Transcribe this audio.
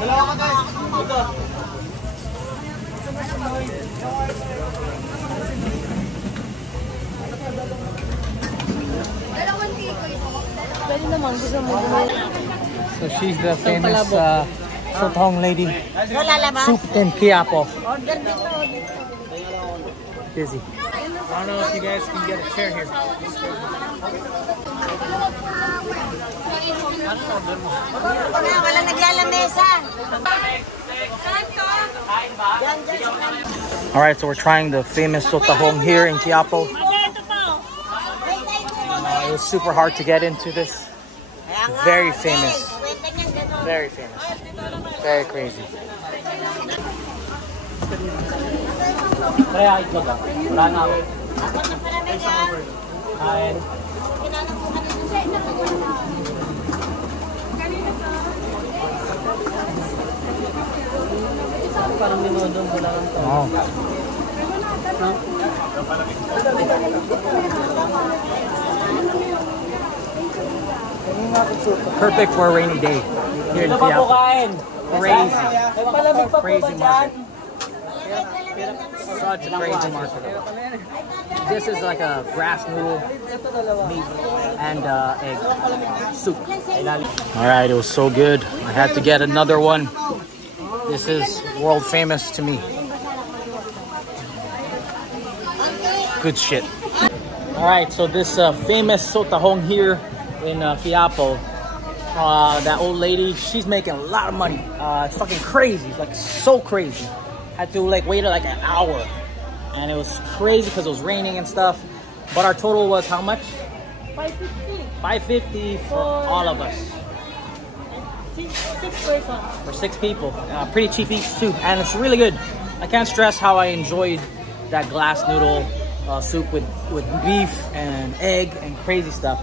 So she's the famous Sotanghon lady. Soup in Quiapo. Busy. I don't know if you guys can get a chair here. Alright, so we're trying the famous Sotanghon here in Quiapo. It was super hard to get into this. Very famous. Very famous. Very crazy. Perfect for a rainy day here in Quiapo. Crazy. Crazy market. Such a crazy market. This is like a grass noodle, meat, and egg soup. Alright, it was so good. I had to get another one. This is world famous to me. Good shit. Alright, so this famous Sotanghon here in Quiapo. That old lady, she's making a lot of money. It's fucking crazy. It's like so crazy. Had to like wait like an hour. And it was crazy because it was raining and stuff. But our total was how much? $5.50 for all of us. 6 persons. For 6 people. Pretty cheap eats too. And it's really good. I can't stress how I enjoyed that glass noodle soup with beef and egg and crazy stuff.